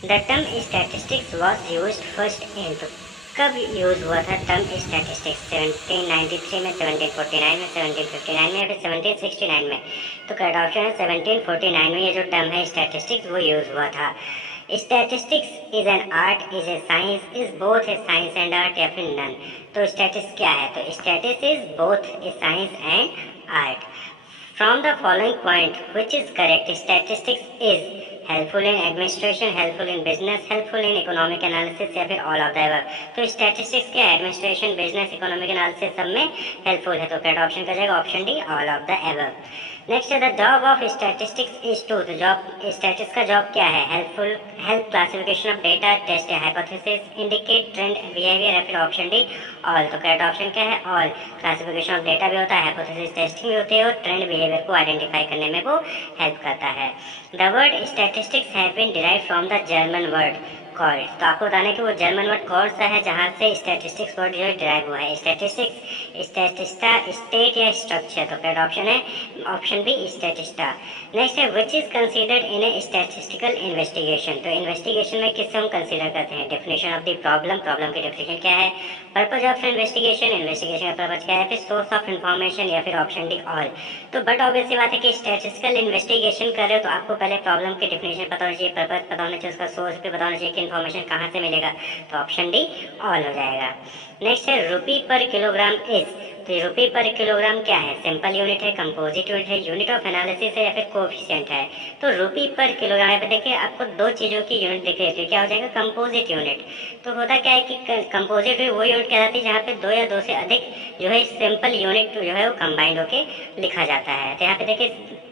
The term statistics was use first in, तो कब use हुआ था टर्म स्टैटिस्टिक्स? 1793 में, 1749 में, 1759 में या फिर 1769 में? तो करेक्ट ऑप्शन है 1749 में ये जो टर्म है स्टैटिस्टिक्स वो यूज़ हुआ था। Statistics is an art, is a science, is both A science and art, या फिर नन? तो स्टैटिस्टिक्स क्या है? तो statistics is both A science and art. From the following point, which is correct? Statistics is helpful in administration, helpful in business, helpful in economic analysis, या फिर all of the above? तो statistics क्या है? Administration, business, economic analysis सब में helpful है, तो correct option का जाएगा option D, all of the above। Next है the job of statistics is to, तो जॉब स्टैटिस्टिक्स का जॉब क्या है? Help classification of data, test hypothesis, indicate trend behaviour, या फिर ऑप्शन डी ऑल? तो करेक्ट ऑप्शन क्या है? ऑल। क्लासिफिकेशन ऑफ डेटा भी होता है, हाइपोथेसिस टेस्टिंग भी होती है और ट्रेंड बिहेवियर को आइडेंटिफाई करने में वो हेल्प करता है। The word statistics have been derived from the German word called, तो आपको बताना है कि वो जर्मन वर्ड कौन सा है जहाँ से स्टैटिस्टिक्स वर्ड जो है डिराइव हुआ है? स्टैटिस्टिक्स, स्टैटिस्टा, स्टेट या स्ट्रक्चर? तो करेक्ट ऑप्शन है ऑप्शन बी स्टैटिस्टा। नेक्स्ट है which is considered in A statistical investigation, तो इन्वेस्टिगेशन में किससे हम कंसीडर करते हैं? Definition of the problem, problem की डेफिनेशन क्या है? पर्पज ऑफ इन्वेस्टिगेशन, इन्वेस्टिगेशन का पर्पज क्या है? फिर सोर्स ऑफ इन्फॉर्मेशन, या फिर ऑप्शन डी ऑल? तो बट ऑब्वियसली बात है कि स्टैटिस्टिकल इन्वेस्टिगेशन कर रहे हो तो आपको पहले प्रॉब्लम की डेफिनेशन पता होना चाहिए, पर्पज पता होना चाहिए, उसका सोर्स भी पता होना चाहिए कि इन्फॉर्मेशन कहाँ से मिलेगा, तो ऑप्शन डी ऑल हो जाएगा। नेक्स्ट है रुपी पर किलोग्राम इज, तो रुपी पर किलोग्राम क्या है? सिंपल यूनिट है, कंपोजिट यूनिट है, यूनिट ऑफ एनालिसिस है, या फिर कोफिशिएंट है? तो रुपी पर किलोग्राम यहाँ पे देखिए आपको दो चीज़ों की यूनिट दिख रही है, क्या हो जाएगा? Composite unit. तो होता क्या है कि कंपोजिट वो यूनिट कहलाती है जहाँ पे दो या दो से अधिक जो है सिंपल यूनिट जो है वो कंबाइंड होके लिखा जाता है। तो यहाँ पे देखिए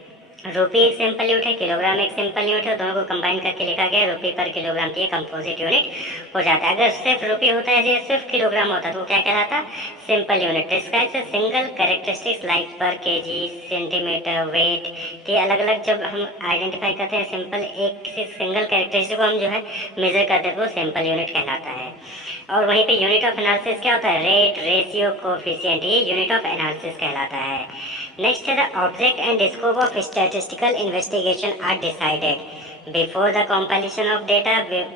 रुपी एक सिंपल यूनिट है, किलोग्राम एक सिंपल यूनिट है, दोनों को कंबाइन करके लिखा गया रुपी पर किलोग्राम, तो ये कंपोजिट यूनिट हो जाता है। अगर सिर्फ रुपी होता है या सिर्फ किलोग्राम होता तो वो क्या कहलाता? Simple unit. Describes a single characteristics like पर केजी, सेंटीमीटर, वेट। तो ये अलग अलग जब हम आइडेंटिफाई करते हैं सिंपल एक सिंगल कैरेक्टरिस्टिक को हम जो है मेजर करते हैं तो वो सिंपल यूनिट कहलाता है। और वहीं पे यूनिट ऑफ एनालिसिस क्या होता है? रेट, रेशियो, कोफिशिएंट, ये यूनिट ऑफ एनालिसिस कहलाता है। नेक्स्ट है the object and scope of statistical investigation are decided before the compilation of data,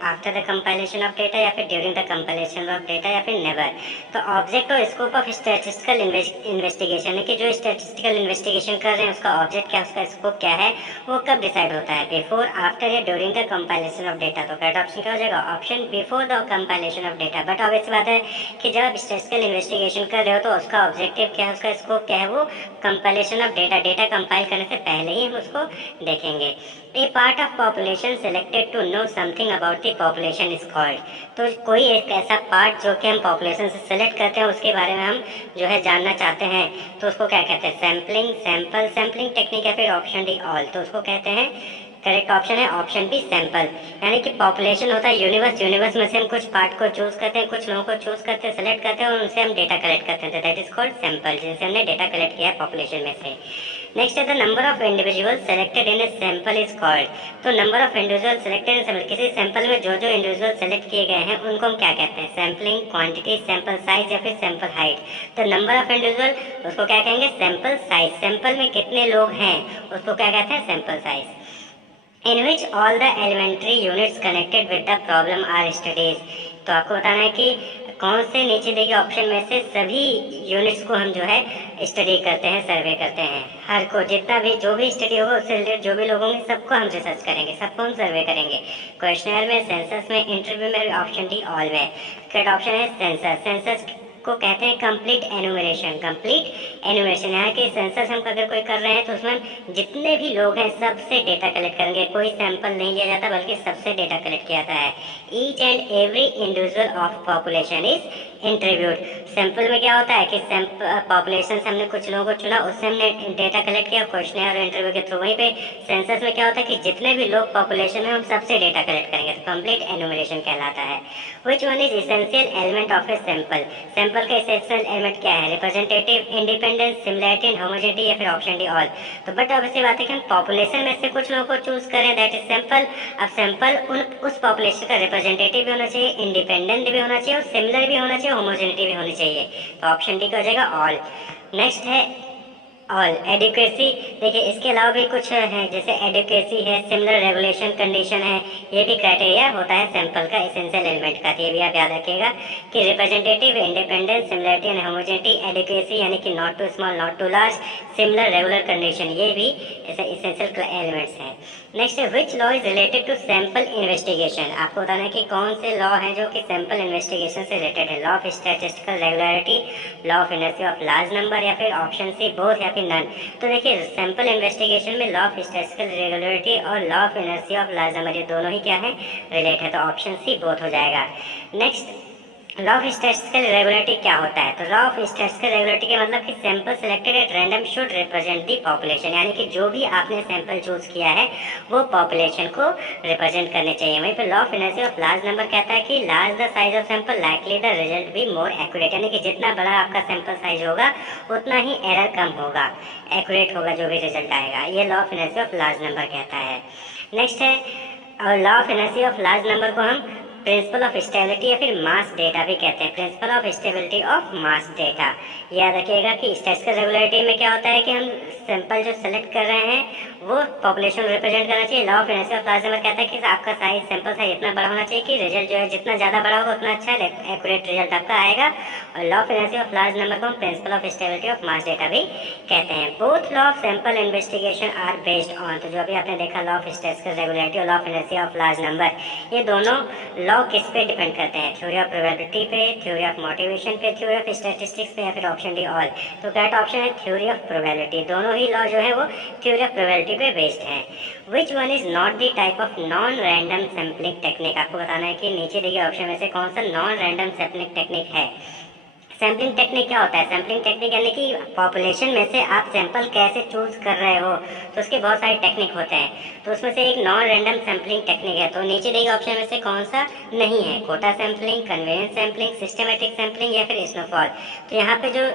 after the compilation of data, या फिर during the compilation of data, या फिर never? तो object और स्कोप ऑफ स्टैटिस्टिकल इन्वेस्टिगेशन है कि जो स्टैटिस्टिकल इन्वेस्टिगेशन कर रहे हैं उसका ऑब्जेक्ट क्या, उसका स्कोप क्या है, वो कब डिसाइड होता है? बिफोर, आफ्टर, या during the compilation of data? तो करेक्ट ऑप्शन क्या हो जाएगा? Option before the compilation of data. But obvious बात है कि जब स्टैटिस्टिकल इन्वेस्टिगेशन कर रहे हो तो उसका ऑब्जेक्टिव क्या है, उसका स्कोप क्या है, वो compilation of data, data compile करने से पहले ही हम उसको देखेंगे। A part of population selected to know something about the population is called, तो कोई एक ऐसा पार्ट जो कि हम पॉपुलेशन से सेलेक्ट करते हैं उसके बारे में हम जो है जानना चाहते हैं तो उसको क्या कहते हैं? सैम्पलिंग, सैंपल, सैम्पलिंग टेक्निक, या फिर ऑप्शन डी ऑल? तो उसको कहते हैं, करेक्ट ऑप्शन है ऑप्शन बी सैंपल। यानी कि पॉपुलेशन होता है यूनिवर्स, यूनिवर्स में से हम कुछ पार्ट को चूज करते हैं, कुछ लोगों को चूज करते हैं, सेलेक्ट करते हैं और उनसे हम डेटा कलेक्ट करते हैं, दैट इज कॉल्ड सैंपल, जिनसे हमने डेटा कलेक्ट किया है पॉपुलेशन में से। नेक्स्ट है the number of individual selected in a sample is called, तो number of individual selected in sample, किसी सैंपल में जो जो इंडिविजुअल सेलेक्ट किए गए हैं उनको हम क्या कहते हैं? सैंपलिंग, क्वांटिटी, सैंपल साइज, या फिर सैंपल हाइट? तो नंबर ऑफ इंडिविजुअल उसको क्या कहेंगे? Sample size. सैंपल में कितने लोग हैं उसको क्या कहते हैं? Sample size. In which all the elementary units connected with the problem are studied, तो आपको बताना है कि कौन से नीचे देखिए ऑप्शन में से सभी यूनिट्स को हम जो है स्टडी करते हैं, सर्वे करते हैं। हर को जितना भी जो भी स्टडी होगा उससे रिलेटेड जो भी लोग होंगे सबको हम रिसर्च करेंगे, सबको हम सर्वे करेंगे। क्वेश्चनर में, सेंसस में, इंटरव्यू में, ऑप्शन डी ऑल में। करेक्ट ऑप्शन है सेंसस। सेंसस को कहते हैं कंप्लीट एनुमरेशन, कंप्लीट एनुमरेशन। यहाँ के सेंसस हम अगर कोई कर रहे हैं तो उसमें जितने भी लोग हैं सबसे डेटा कलेक्ट करेंगे, कोई सैंपल नहीं लिया जाता बल्कि सबसे डेटा कलेक्ट किया जाता है। Each and every individual of population is interviewed. Sample में क्या होता है कि पॉपुलेशन से हमने कुछ लोगों को चुना, उससे हमने डेटा कलेक्ट किया क्वेश्चनर और इंटरव्यू के थ्रू। वहीं पे सेंसस में क्या होता है कि जितने भी लोग पॉपुलेशन में हम सबसे डेटा कलेक्ट करेंगे, तो कंप्लीट एनुमरेशन कहलाता है। Which one is essential element of a sample, sample का इसेंशियल एलिमेंट क्या है? Representative, independence, similarity and homogeneity, या फिर ऑप्शन डी ऑल? तो बट ऑब्वियसली बात है कि हम पॉपुलेशन में से कुछ लोगों को चूज करें, दैट इज सैंपल। अब सैंपल उस पॉपुलेशन का रिप्रेजेंटेटिव भी होना चाहिए, इंडिपेंडेंट भी होना चाहिए और सिमिलर भी होना चाहिए, होमोजेनिटी भी होनी चाहिए, तो ऑप्शन डी का हो जाएगा ऑल। नेक्स्ट है ऑल। एडिक्वेसी, देखिए इसके अलावा भी कुछ है, जैसे एडिक्वेसी है, सिमिलर रेगुलेशन कंडीशन है, ये भी क्राइटेरिया होता है सैंपल का एसेंशियल एलिमेंट का। ये भी आप याद रखिएगा कि representative, independence, similarity and homogeneity, adequacy यानी कि not too small not too large, similar regular condition, ये भी एसेंशियल एलिमेंट्स हैं। नेक्स्ट है which law is related to sample investigation. आपको बताना है कि कौन से लॉ हैं जो कि सैंपल इन्वेस्टिगेशन से रिलेटेड है। Law of statistical regularity, law of inertia of large number, या फिर ऑप्शन सी बोथ या फिर नन। तो देखिए सैंपल इन्वेस्टिगेशन में लॉ ऑफ स्टैटिस्टिकल रेगुलरिटी और law of inertia of large number, ये दोनों ही क्या है, रिलेट है, तो ऑप्शन सी बोथ हो जाएगा। Next, law of statistical regularity क्या होता है? तो लॉ ऑफ स्टैटिस्टिकल रेगुलरिटी का मतलब कि sample selected at random should represent the population, यानी कि जो भी आपने सैंपल चूज किया है वो पॉपुलेशन को रिप्रेजेंट करने चाहिए। वहीं पर law of inertia of large number कहता है कि large the size of sample likely the result be more accurate, यानी कि जितना बड़ा आपका सैंपल साइज होगा उतना ही एरर कम होगा, एक्यूरेट होगा जो भी रिजल्ट आएगा। ये law of inertia of large number कहता है। नेक्स्ट है, और law of inertia of large number को हम प्रिंसिपल ऑफ स्टेबिलिटी या फिर मास डेटा भी कहते हैं। Principal of stability of mass data, याद रखिएगा कि स्टैटिस्टिकल रेगुलरिटी में क्या होता है कि हम सैंपल जो सेलेक्ट कर रहे हैं वो पॉपुलेशन रिप्रेजेंट करना चाहिए। Law of inertia of large number कहता है कि आपका साइज, सैंपल साइज इतना बड़ा होना चाहिए कि रिजल्ट जो है जितना ज़्यादा बड़ा होगा उतना अच्छा एक्यूरेट रिजल्ट आपका आएगा। और law of inertia of large number को हम principle of stability of mass data भी कहते हैं। Both law of sample investigation are based on, तो जो अभी आपने देखा लॉ ऑफ स्टैटिस्टिकल रेगुलरिटी और law of inertia of large number, ये दोनों लॉ किस पे डिपेंड करते हैं? थ्योरी ऑफ प्रोबेबिलिटी पे, थ्योरी ऑफ मोटिवेशन पे, थ्योरी ऑफ स्टैटिस्टिक्स पे, या फिर ऑप्शन डी ऑल। तो करेक्ट ऑप्शन है थ्योरी ऑफ प्रोबेबिलिटी। दोनों ही लॉ जो है वो थ्योरी ऑफ प्रोबेबिलिटी पे बेस्ड है। Which one is not the type of non random sampling technique? आपको बताना है कि नीचे दिए ऑप्शन में से कौन सा नॉन रैंडम सैम्पलिंग टेक्निक है। सैम्पलिंग टेक्निक क्या होता है? सैम्पलिंग टेक्निक यानी कि पॉपुलेशन में से आप सैंपल कैसे चूज कर रहे हो, तो उसके बहुत सारे टेक्निक होते हैं, तो उसमें से एक नॉन रैंडम सैम्पलिंग टेक्निक है। तो नीचे दिए ऑप्शन में से कौन सा नहीं है? Quota sampling, convenience sampling, systematic sampling, या फिर स्नोफॉल। तो यहाँ पे जो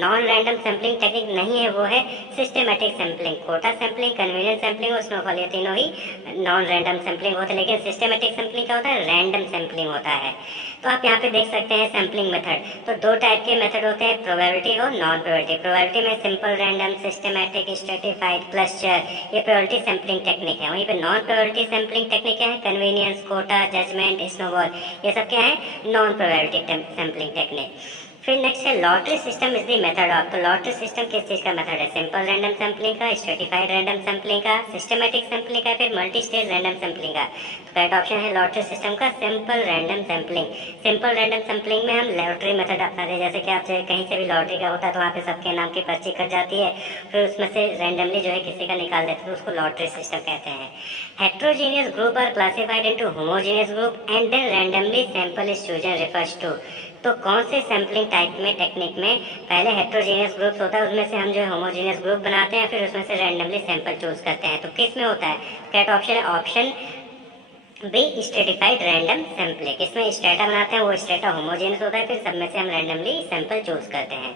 नॉन रैंडम सैम्पलिंग टेक्निक नहीं है वो है systematic sampling. Quota sampling, convenience sampling और स्नोफॉल, ये तीनों ही नॉन रैंडम सैम्पलिंग होते हैं। लेकिन सिस्टमेटिक सैम्पलिंग क्या होता है? रैंडम सैम्पलिंग होता है। तो आप यहाँ पे देख सकते हैं सैम्पलिंग मेथड, तो दो टाइप के मेथड होते हैं, प्रोबेबिलिटी और नॉन प्रोबेबिलिटी। प्रोबेबिलिटी में simple random, systematic, stratified, cluster, ये प्रोबेबिलिटी सैम्पलिंग टेक्निक है। वहीं पे नॉन प्रोबेबिलिटी सैम्पलिंग टेक्निक क्या है? कन्वीनियंस, कोटा, जजमेंट, स्नोबॉल, ये सब क्या है? Non probability sampling technique. फिर नेक्स्ट है lottery system is the method of. तो लॉटरी सिस्टम किस चीज का मेथड है? सिंपल रैंडम सैम्पलिंग का, स्ट्रेटिफाइड रैंडम सैम्पलिंग का, सिस्टमेटिक सैम्पलिंग का, फिर मल्टी स्टेज रैंडम सैम्पलिंग का। तो करेक्ट ऑप्शन है लॉटरी सिस्टम का simple random sampling. Simple random sampling में हम लॉटरी मेथड अपनाते हैं, जैसे कि आप कहीं से भी लॉटरी का होता है तो वहाँ पे सबके नाम की पर्ची कट जाती है, फिर उसमें से रैंडमली जो है किसी का निकाल देते हैं, तो उसको लॉटरी सिस्टम कहते हैं। Heterogeneous group are classified into homogeneous group and then randomly sample is chosen refers to. तो कौन से सैम्पलिंग टाइप में टेक्निक में पहले हेट्रोजीनियस ग्रुप्स होता है, उसमें से हम जो है होमोजीनियस ग्रुप बनाते हैं, फिर उसमें से रैंडमली सैंपल चूज करते हैं। तो किस में होता है? करेक्ट ऑप्शन है option B, stratified random sampling. इसमें स्ट्रेटा बनाते हैं, वो स्ट्रेटा होमोजेनियस होता है, फिर सब में से हम रैंडमली सैंपल चूज करते हैं।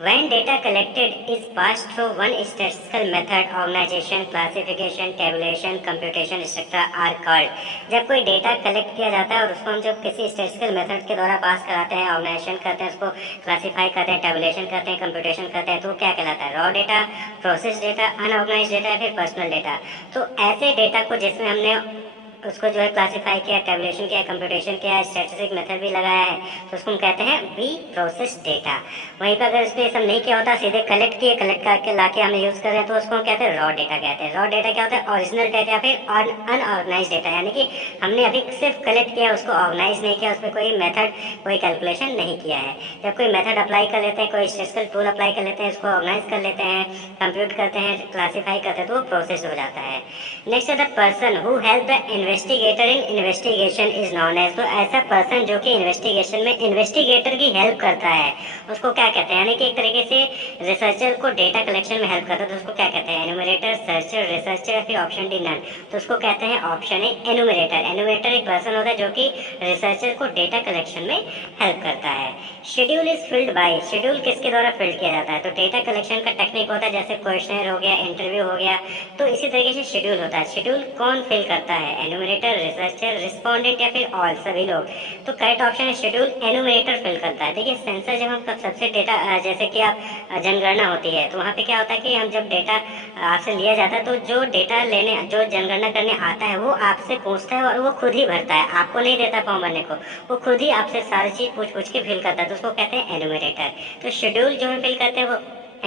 When data collected is passed through one statistical method, organization, classification, tabulation, computation, etc. are called। जब कोई डेटा कलेक्ट किया जाता है और उसको हम जब किसी स्टैटिस्टिकल मेथड के द्वारा पास कराते हैं, ऑर्गेनाइजेशन करते हैं, उसको क्लासीफाई करते हैं, टेबुलेशन करते हैं, कंप्यूटेशन करते हैं, तो क्या कहलाता है? Raw data, process data, unorganise data, फिर पर्सनल डेटा। तो ऐसे डेटा को जिसमें हमने उसको जो है क्लासीफाई किया, टेबुलेशन किया, कंप्यूटेशन किया, स्टैटिस्टिक मेथड भी लगाया है, तो उसको हम कहते हैं बी, प्रोसेस डेटा। वहीं पर अगर इसमें सब नहीं किया होता, सीधे कलेक्ट किए, कलेक्ट करके लाके हमने यूज कर रहे हैं, तो उसको हम कहते हैं रॉ डेटा कहते हैं। रॉ डेटा क्या होता है? ओरिजिनल डेटा या फिर अनऑर्गेनाइज डेटा, यानी कि हमने अभी सिर्फ कलेक्ट किया, उसको ऑर्गेनाइज नहीं किया, उस पर कोई मेथड, कोई कैलकुलेशन नहीं किया है। जब कोई मेथड अप्लाई कर लेते हैं, कोई स्टैटिस्टिकल टूल अप्लाई कर लेते हैं, उसको ऑर्गेनाइज कर लेते हैं, कंप्यूट करते हैं, क्लासीफाई करते हैं, तो वो प्रोसेस हो जाता है। नेक्स्ट है the person who help the investigator in investigation is known as. तो ऐसा पर्सन जो कि इन्वेस्टिगेशन में इन्वेस्टिगेटर की हेल्प करता है, उसको क्या कहते हैं? यानी कि एक तरीके से रिसर्चर को डेटा कलेक्शन में हेल्प करता है, तो उसको क्या कहते हैं? एनुमरेटर, सर्चर, रिसर्चर, या फिर ऑप्शन डी नन। तो उसको कहते हैं ऑप्शन ए, एनुमरेटर। एनुमरेटर एक पर्सन होता है जो कि रिसर्चर को डेटा कलेक्शन में हेल्प करता है। Schedule is filled by. Schedule किसके द्वारा फिल्ड किया जाता है? तो डेटा कलेक्शन का टेक्निक होता है, जैसे क्वेश्चनर हो गया, इंटरव्यू हो गया, तो इसी तरीके से शेड्यूल होता है। शेड्यूल कौन फिल करता है? एनुमरेटर, रिसर्चर, रिस्पोंडेंट या फिर ऑल, सभी लोग। तो करेक्ट ऑप्शन है शेड्यूल एनुमरेटर फिल करता है। देखिए सेंसर जब हम सबसे डेटा जैसे कि आप जनगणना होती है तो वहाँ पे क्या होता है कि हम जब डेटा आपसे लिया जाता है तो जो डेटा लेने जो जनगणना करने आता है वो आपसे पूछता है और वो खुद ही भरता है, आपको नहीं देता फॉर्म भरने को, वो खुद ही आपसे सारी चीज़ पूछ पूछ के फिल करता है, तो उसको कहते हैं एनुमरेटर। तो शेड्यूल जो हम फिल करते हैं वो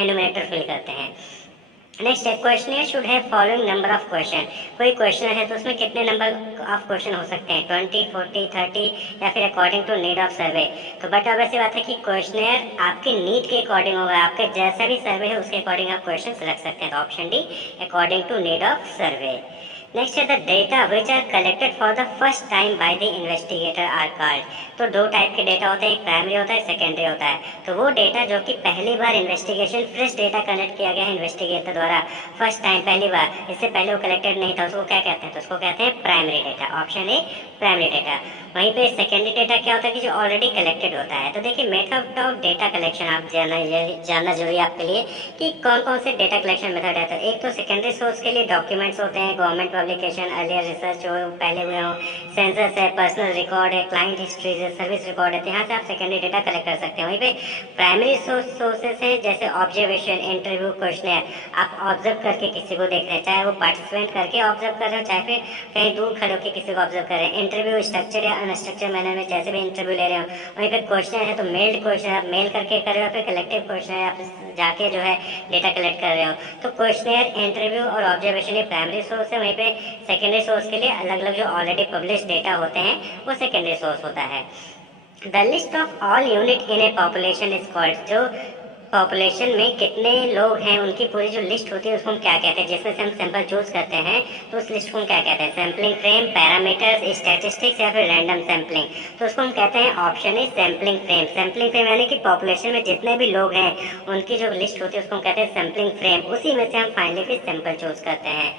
एनुमरेटर फिल करते हैं। नेक्स्ट है question should have following number of question. कोई क्वेश्चन है तो उसमें कितने नंबर ऑफ क्वेश्चन हो सकते हैं, 20, 40, 30 या फिर according to need of survey. तो बट अब ऐसी बात है कि क्वेश्चन आपके नीड के अकॉर्डिंग होगा, आपके जैसा भी सर्वे है उसके अकॉर्डिंग आप क्वेश्चन रख सकते हैं। तो option D according to need of survey. Next है the data which are collected for the first time by the investigator are called. तो दो टाइप के डेटा होते हैं, एक प्राइमरी होता है, सेकेंडरी होता है। तो वो डेटा जो कि पहली बार इन्वेस्टिगेशन फ्रेश डेटा कलेक्ट किया गया है इन्वेस्टिगेटर द्वारा फर्स्ट टाइम, पहली बार, इससे पहले वो कलेक्टेड नहीं था, उसको क्या कहते हैं, तो उसको कहते हैं primary data. Option A primary data. वहीं पे सेकेंडरी डेटा क्या होता है कि जो ऑलरेडी कलेक्टेड होता है। तो देखिए मेथड ऑफ डेटा कलेक्शन आप जानना जरूरी है आपके लिए कि कौन कौन से डेटा कलेक्शन मेथड है। तो एक तो सेकेंडरी सोर्स के लिए डॉक्यूमेंट्स होते हैं, गवर्नमेंट पब्लिकेशन, अर्लियर रिसर्च जो पहले हुए हों, सेंसस है, पर्सनल रिकॉर्ड है, क्लाइंट हिस्ट्रीज है, सर्विस रिकॉर्ड है, तो यहाँ से आप सेकेंडरी डेटा कलेक्ट कर सकते हैं। वहीं पे प्राइमरी सोर्सेस हैं जैसे ऑब्जर्वेशन, इंटरव्यू, क्वेश्चनर, आप ऑब्जर्व करके किसी को देख रहे हैं, चाहे वो पार्टिसिपेंट करके ऑब्जर्व कर रहे हो, चाहे फिर कहीं दूर खड़े होकर किसी को ऑब्जर्व कर रहे हैं। इंटरव्यू स्ट्रक्चर या अनस्ट्रक्चर मैनर में जैसे भी इंटरव्यू ले रहे हो। वहीं पे क्वेश्चन है तो मेल्ड क्वेश्चन आप मेल करके कर रहे हो, फिर कलेक्टिव क्वेश्चन है आप जाके जो है डेटा कलेक्ट कर रहे हो। तो क्वेश्चनर, इंटरव्यू और ऑब्जर्वेशन ये प्राइमरी सोर्स है। वहीं पे सेकेंडरी सोर्स के लिए अलग अलग जो ऑलरेडी पब्लिश डेटा होते हैं वो सेकेंडरी सोर्स होता है। The list of all unit in A population is called. जो पॉपुलेशन में कितने लोग हैं उनकी पूरी जो लिस्ट होती है उसको हम क्या कहते हैं, जिसमें से हम सैंपल चूज करते हैं तो उस लिस्ट को हम क्या कहते हैं, सैम्पलिंग फ्रेम, पैरामीटर्स, स्टैटिस्टिक्स या फिर रैंडम सैम्पलिंग। तो उसको हम कहते हैं ऑप्शन है सैम्पलिंग फ्रेम। सैम्पलिंग फ्रेम यानी कि पॉपुलेशन में जितने भी लोग हैं उनकी जो लिस्ट होती है उसको हम कहते हैं सैम्पलिंग फ्रेम, उसी में से हम फाइनली फिर सैंपल चूज करते हैं।